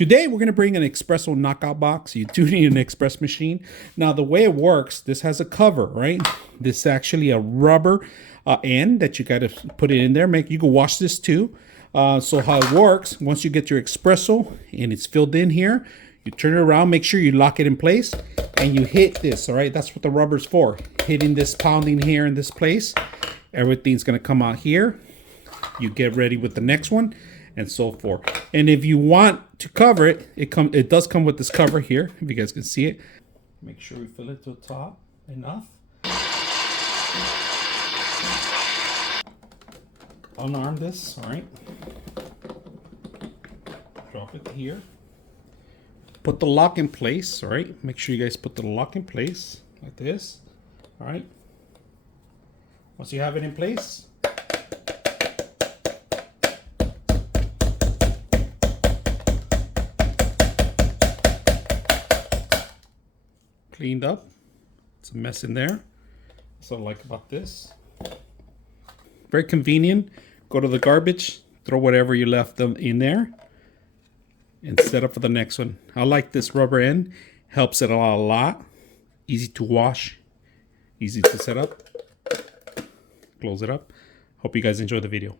Today we're going to bring an espresso knockout box. You do need an express machine. Now the way it works, this has a cover, right? This is actually a rubber end that you got to put it in there. You can wash this too. So how it works, once you get your espresso and it's filled in here, you turn it around, make sure you lock it in place, and you hit this, all right? That's what the rubber's for. Hitting this, pounding here in this place. Everything's going to come out here. You get ready with the next one, and so forth. And if you want to cover it, it does come with this cover here, if you guys can see it. Make sure we fill it to the top enough. Unarm this, all right? Drop it here. Put the lock in place, all right? Make sure you guys put the lock in place like this, all right? Once you have it in place, cleaned up. It's a mess in there. That's what I like about this. Very convenient. Go to the garbage, throw whatever you left them in there, and set up for the next one. I like this rubber end. Helps it out a lot. Easy to wash. Easy to set up. Close it up. Hope you guys enjoy the video.